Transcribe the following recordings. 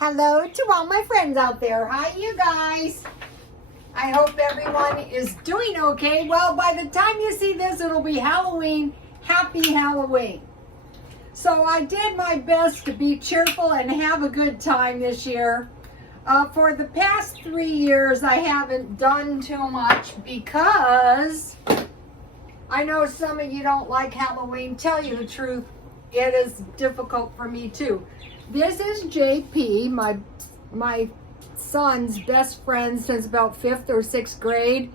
Hello to all my friends out there. Hi, you guys. I hope everyone is doing okay. Well, by the time you see this, it'll be Halloween. Happy Halloween. So I did my best to be cheerful and have a good time this year. For the past 3 years, I haven't done too much because I know some of you don't like Halloween. Tell you the truth, it is difficult for me too. This is JP, my son's best friend since about 5th or 6th grade.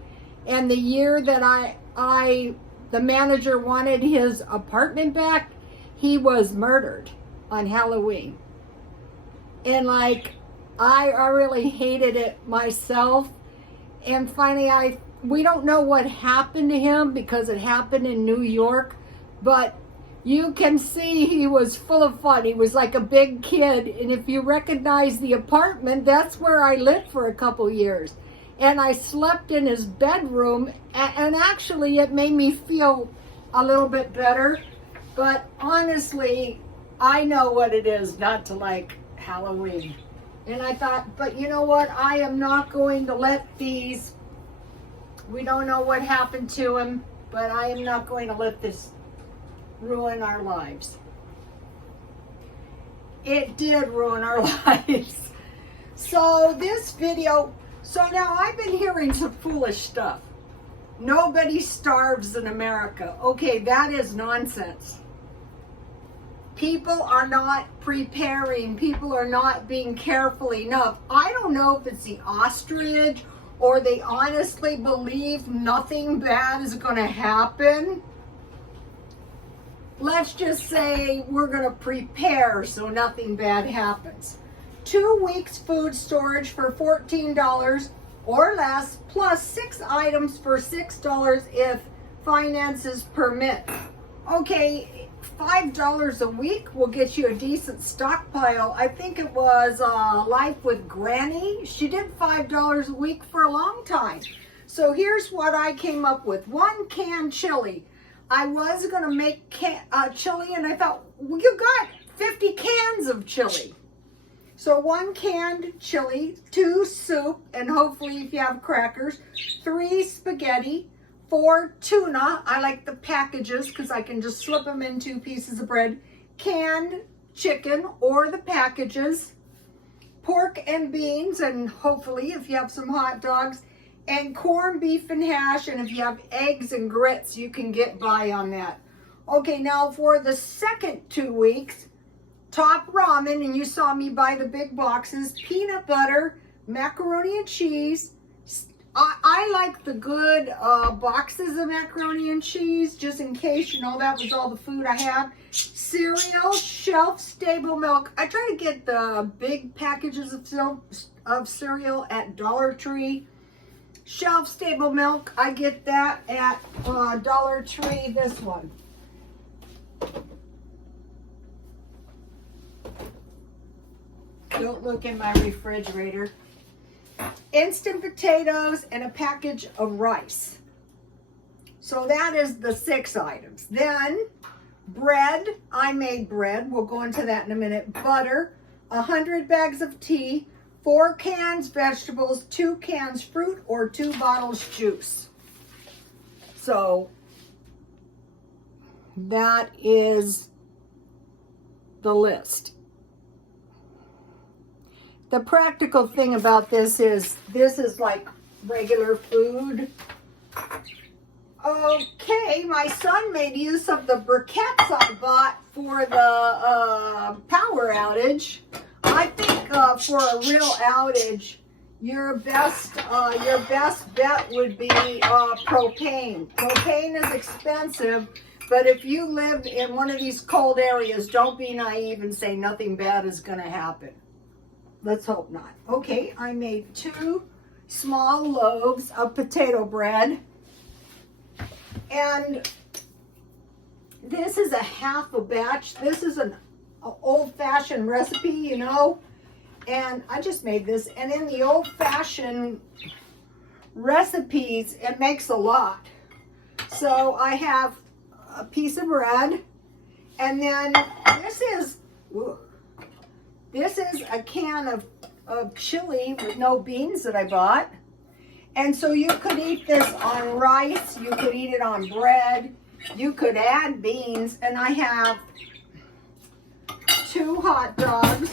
And the year that the manager wanted his apartment back, he was murdered on Halloween. And I really hated it myself. And finally, we don't know what happened to him because it happened in New York, but you can see he was full of fun. He was like a big kid. And if you recognize the apartment, that's where I lived for a couple years. And I slept in his bedroom. And actually, it made me feel a little bit better. But honestly, I know what it is not to like Halloween. And I thought, but you know what? I am not going to let these, we don't know what happened to him, but I am not going to let this ruin our lives. It did ruin our lives. So this video, so now I've been hearing some foolish stuff. Nobody starves in America. Okay, that is nonsense. People are not preparing. People are not being careful enough. I don't know if it's the ostrich or they honestly believe nothing bad is going to happen. Let's just say we're going to prepare so nothing bad happens. 2 weeks food storage for $14 or less, plus 6 items for $6 if finances permit. Okay, $5 a week will get you a decent stockpile. I think it was Life with Granny. She did $5 a week for a long time. So here's what I came up with. 1 can chili. I was going to make chili, and I thought, well, you got 50 cans of chili. So 1 canned chili, 2 soup, and hopefully if you have crackers, 3 spaghetti, 4 tuna. I like the packages because I can just slip them in 2 pieces of bread. Canned chicken or the packages, pork and beans, and hopefully if you have some hot dogs, and corned beef and hash, and if you have eggs and grits, you can get by on that. Okay, now for the second 2 weeks, top ramen, and you saw me buy the big boxes, peanut butter, macaroni and cheese. I like the good boxes of macaroni and cheese, just in case, you know, that was all the food I have. Cereal, shelf-stable milk. I try to get the big packages of cereal at Dollar Tree. Shelf-stable milk, I get that at Dollar Tree, this one. Don't look in my refrigerator. Instant potatoes and a package of rice. So that is the 6 items. Then bread, I made bread. We'll go into that in a minute. Butter, 100 bags of tea, 4 cans vegetables, 2 cans fruit, or 2 bottles juice. So that is the list. The practical thing about this is like regular food. Okay, my son made use of the briquettes I bought for the power outage. I think for a real outage, your best bet would be propane. Propane is expensive, but if you live in one of these cold areas, don't be naive and say nothing bad is going to happen. Let's hope not. Okay, I made 2 small loaves of potato bread. And this is a half a batch. This is an old-fashioned recipe, you know. And I just made this. And in the old-fashioned recipes, it makes a lot. So I have a piece of bread. And then this is This is a can of chili with no beans that I bought. And so you could eat this on rice, you could eat it on bread, you could add beans, and I have 2 hot dogs.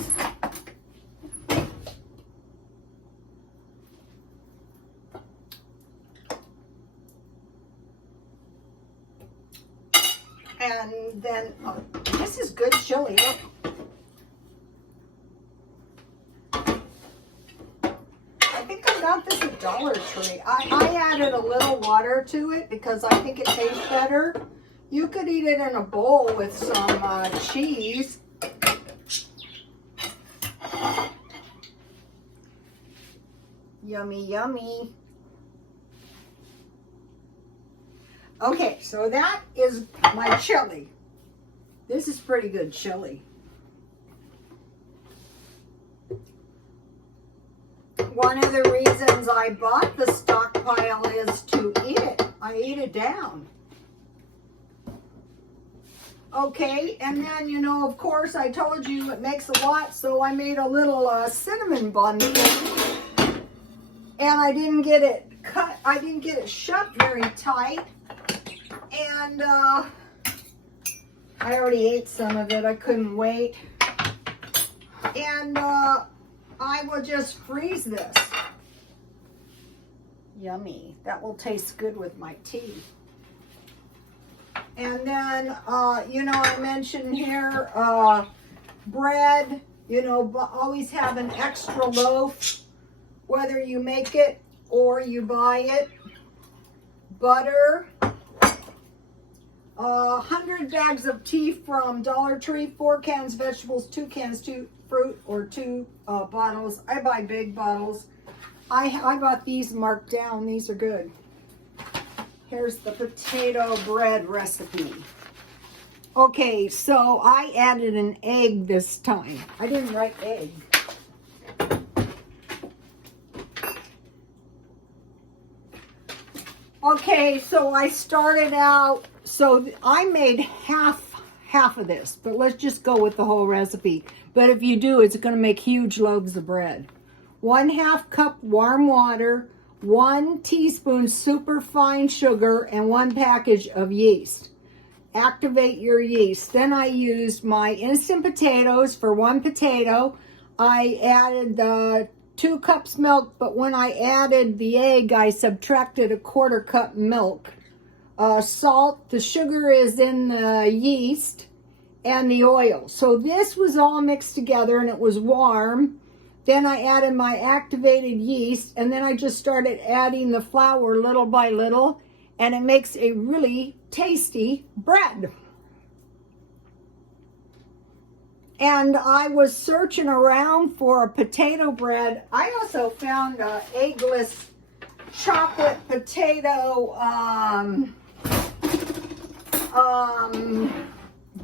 And then, oh, this is good chili. I think I got this at Dollar Tree. I added a little water to it because I think it tastes better. You could eat it in a bowl with some cheese. Yummy, yummy. Okay, so that is my chili. This is pretty good chili. One of the reasons I bought the stockpile is to eat it. I eat it down. Okay, and then, you know, of course, I told you it makes a lot, so I made a little cinnamon bun. And I didn't get it cut, I didn't get it shut very tight. And I already ate some of it, I couldn't wait. And I will just freeze this. Yummy, that will taste good with my tea. And then, you know, I mentioned here, bread, you know, always have an extra loaf, whether you make it or you buy it. Butter, 100 bags of tea from Dollar Tree, 4 cans vegetables, 2 cans fruit, or 2 bottles. I buy big bottles. I bought these marked down. These are good. Here's the potato bread recipe. Okay, so I added an egg this time. I didn't write egg. Okay, so I started out, so I made half of this, but let's just go with the whole recipe. But if you do, it's going to make huge loaves of bread. 1/2 cup warm water, 1 teaspoon super fine sugar, and 1 package of yeast. Activate your yeast. Then I used my instant potatoes for 1 potato. I added the 2 cups milk, but when I added the egg, I subtracted 1/4 cup milk. Salt, the sugar is in the yeast, and the oil. So this was all mixed together and it was warm. Then I added my activated yeast, and then I just started adding the flour little by little, and it makes a really tasty bread. And I was searching around for a potato bread. I also found an eggless chocolate potato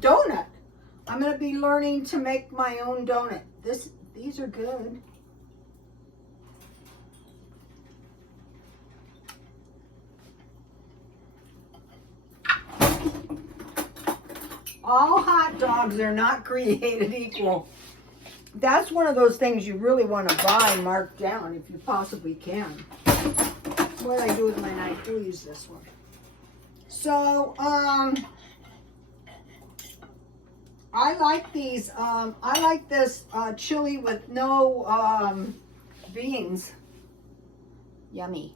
donut. I'm going to be learning to make my own donut. These are good. All hot dogs are not created equal. That's one of those things you really want to buy marked down if you possibly can. What I do with my knife, we'll use this one. So, I like these. I like this chili with no beans. Yummy.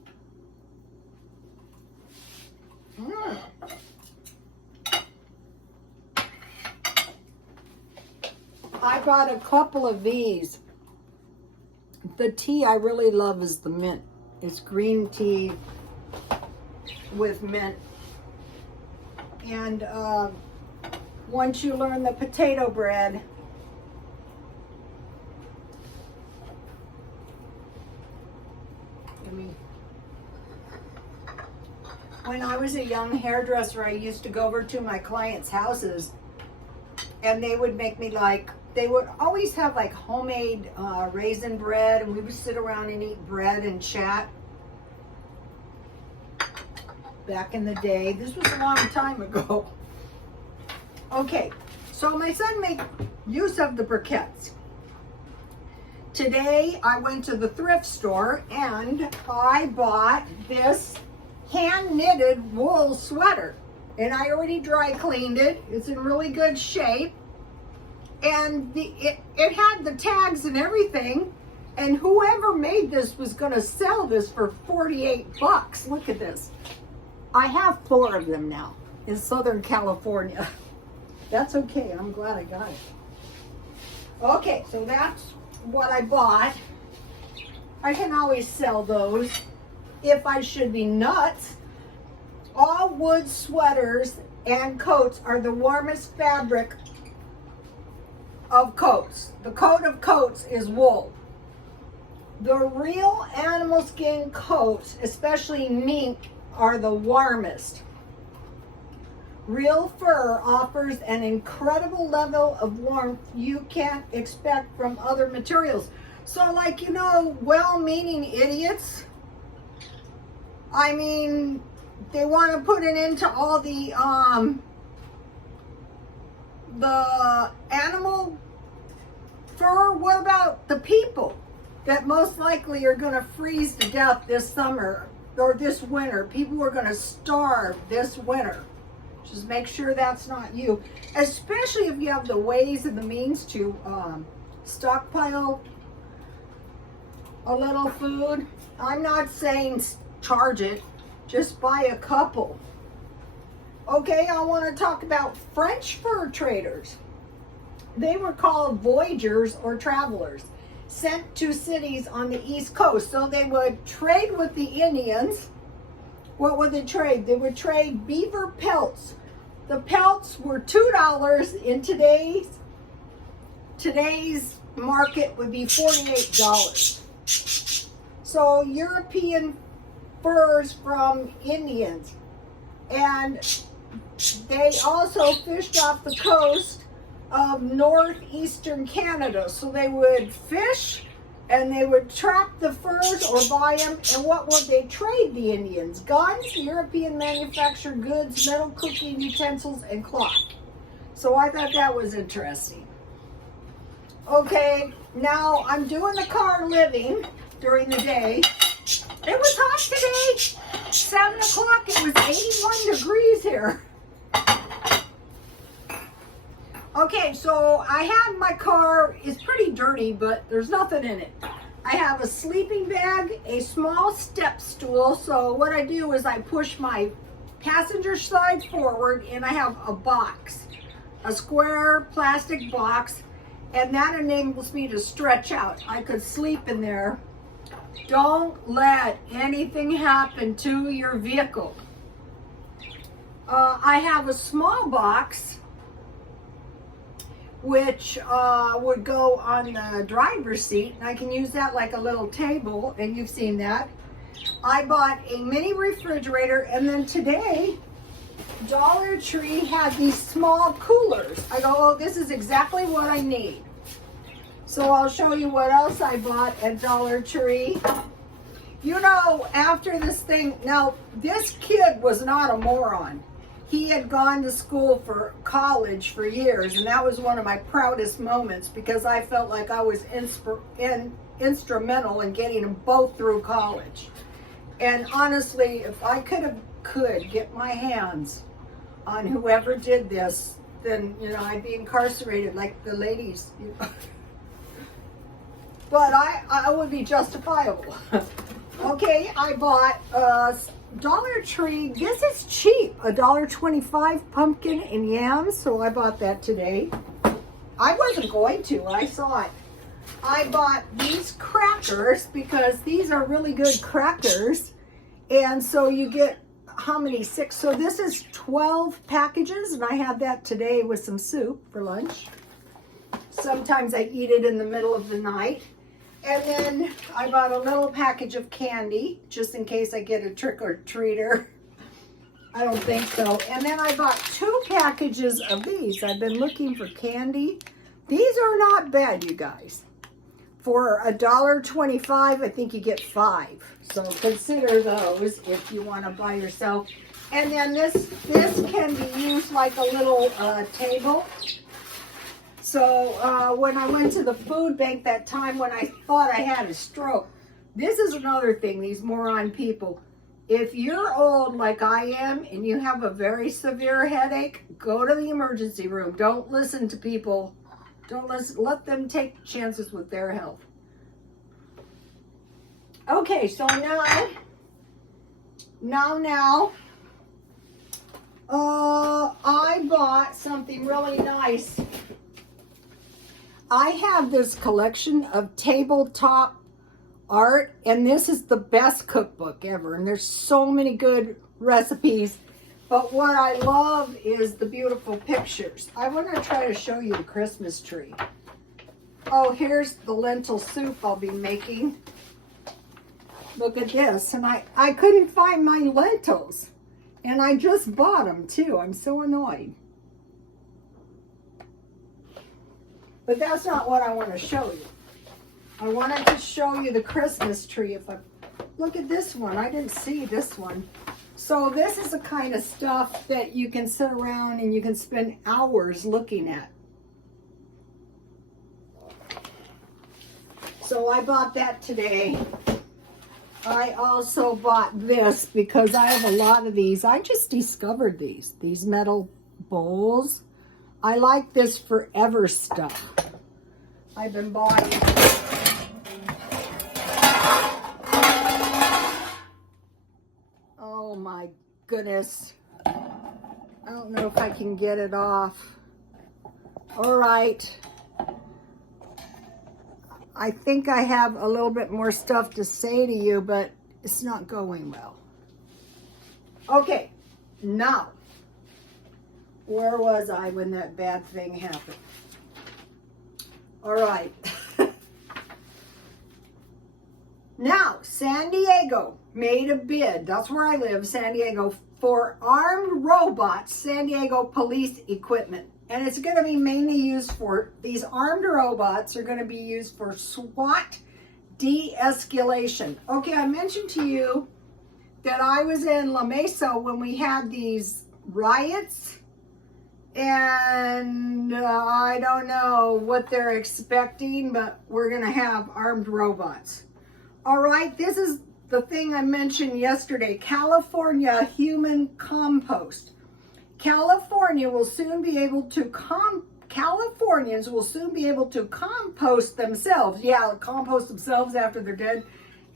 I bought a couple of these. The tea I really love is the mint. It's green tea with mint. And once you learn the potato bread, when I was a young hairdresser, I used to go over to my clients' houses, and they would make me they would always have homemade raisin bread, and we would sit around and eat bread and chat. Back in the day, this was a long time ago. Okay, so my son made use of the briquettes. Today I went to the thrift store and I bought this hand knitted wool sweater, and I already dry cleaned it. It's in really good shape, and it had the tags and everything, and whoever made this was going to sell this for 48 bucks. Look at this. I have 4 of them now in Southern California. That's okay. I'm glad I got it. Okay, so that's what I bought. I can always sell those if I should be nuts. All wood sweaters and coats are the warmest fabric of coats. The coat of coats is wool. The real animal skin coats, especially mink, are the warmest. Real fur offers an incredible level of warmth you can't expect from other materials. So, like, you know, well-meaning idiots, I mean, they want to put it into all the animal fur. What about the people that most likely are going to freeze to death this summer or this winter? People are going to starve this winter. Just make sure that's not you, especially if you have the ways and the means to stockpile a little food. I'm not saying charge it, just buy a couple. Okay, I want to talk about French fur traders. They were called voyagers or travelers, sent to cities on the East Coast. So they would trade with the Indians. What would they trade? They would trade beaver pelts. The pelts were $2. In today's market would be $48. So European furs from Indians. And they also fished off the coast of northeastern Canada. So they would fish and they would trap the furs or buy them. And what would they trade the Indians? Guns, European manufactured goods, metal cooking utensils, and cloth. So I thought that was interesting. Okay, now I'm doing the car living during the day. It was hot today. 7 o'clock, it was 81 degrees here. Okay, so I have my car. It's pretty dirty, but there's nothing in it. I have a sleeping bag, a small step stool. So what I do is I push my passenger side forward, and I have a box, a square plastic box, and that enables me to stretch out. I could sleep in there. Don't let anything happen to your vehicle. I have a small box which would go on the driver's seat, and I can use that like a little table, and you've seen that. I bought a mini refrigerator, and then today Dollar Tree had these small coolers. I go, oh, this is exactly what I need. So I'll show you what else I bought at Dollar Tree. You know, after this thing, now this kid was not a moron. He had gone to school for college for years, and that was one of my proudest moments because I felt like I was instrumental in getting them both through college. And honestly, if I could get my hands on whoever did this, then, you know, I'd be incarcerated like the ladies. You know. But I would be justifiable. Okay, I bought Dollar Tree. This is cheap, $1.25 pumpkin and yams. So I bought that today. I wasn't going to. I saw it. I bought these crackers because these are really good crackers. And so you get how many? 6. So this is 12 packages, and I had that today with some soup for lunch. Sometimes I eat it in the middle of the night. And then I bought a little package of candy, just in case I get a trick-or-treater. I don't think so. And then I bought 2 packages of these. I've been looking for candy. These are not bad, you guys. For $1.25, I think you get 5. So consider those if you want to buy yourself. And then this can be used like a little table. So when I went to the food bank that time when I thought I had a stroke, this is another thing, these moron people. If you're old like I am and you have a very severe headache, go to the emergency room. Don't listen to people. Don't listen. Let them take chances with their health. Okay, so now, I bought something really nice. I have this collection of tabletop art, and this is the best cookbook ever, and there's so many good recipes, but what I love is the beautiful pictures. I want to try to show you the Christmas tree. Oh, here's the lentil soup I'll be making. Look at this, and I couldn't find my lentils, and I just bought them too. I'm so annoyed. But that's not what I want to show you. I wanted to show you the Christmas tree. Look at this one. I didn't see this one. So this is the kind of stuff that you can sit around and you can spend hours looking at. So I bought that today. I also bought this because I have a lot of these. I just discovered these metal bowls. I like this forever stuff. I've been buying. Oh my goodness. I don't know if I can get it off. All right. I think I have a little bit more stuff to say to you, but it's not going well. Okay, now, where was I when that bad thing happened? All right. Now, San Diego made a bid. That's where I live, San Diego, for armed robots, San Diego police equipment. And it's going to be mainly used for, these armed robots are going to be used for SWAT de-escalation. Okay, I mentioned to you that I was in La Mesa when we had these riots. And I don't know what they're expecting, but we're going to have armed robots. All right, this is the thing I mentioned yesterday, California human compost. Californians will soon be able to compost themselves. Yeah, compost themselves after they're dead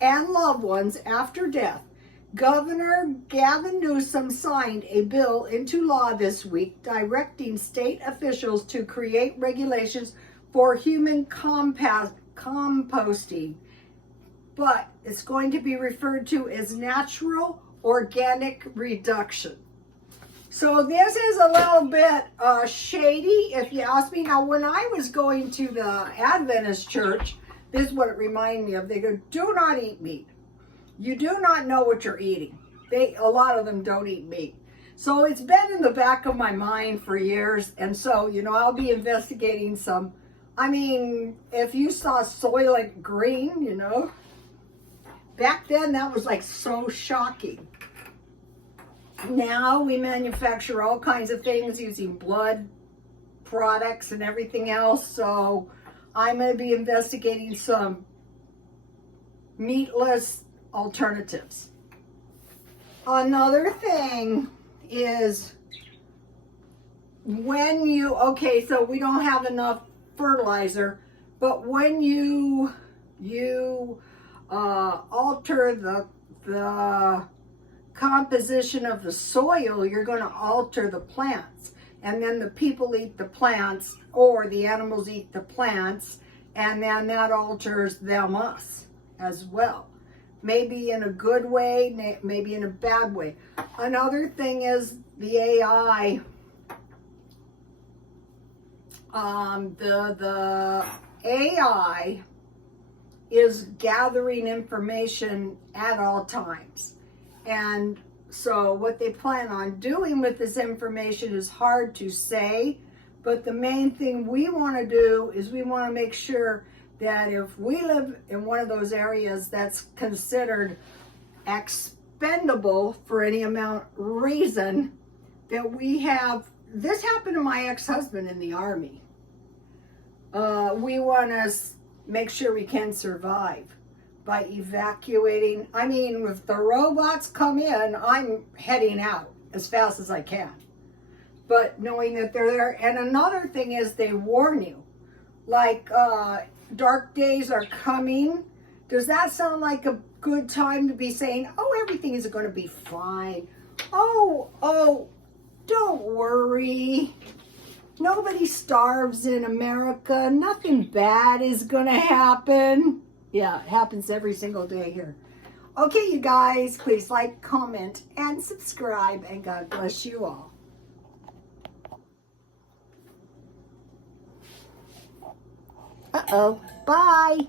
and loved ones after death. Governor Gavin Newsom signed a bill into law this week directing state officials to create regulations for human composting. But it's going to be referred to as natural organic reduction. So this is a little bit shady, if you ask me. Now, when I was going to the Adventist church, this is what it reminded me of. They go, do not eat meat. You do not know what you're eating. A lot of them don't eat meat. So it's been in the back of my mind for years. And so, I'll be investigating some. I mean, if you saw Soylent Green, back then that was like so shocking. Now we manufacture all kinds of things using blood products and everything else. So I'm going to be investigating some meatless alternatives. Another thing is when so we don't have enough fertilizer, but when you alter the composition of the soil, you're going to alter the plants, and then the people eat the plants, or the animals eat the plants, and then that alters us as well. Maybe in a good way, maybe in a bad way. Another thing is the AI. The AI is gathering information at all times. And so what they plan on doing with this information is hard to say, but the main thing we want to do is we want to make sure that if we live in one of those areas that's considered expendable for any amount reason, that we have, this happened to my ex-husband in the Army. We want to make sure we can survive by evacuating. I mean, if the robots come in, I'm heading out as fast as I can. But knowing that they're there. And another thing is they warn you. Like, dark days are coming. Does that sound like a good time to be saying, oh, everything is going to be fine? Oh, don't worry. Nobody starves in America. Nothing bad is going to happen. Yeah, it happens every single day here. Okay, you guys, please like, comment, and subscribe, and God bless you all. Uh-oh. Bye.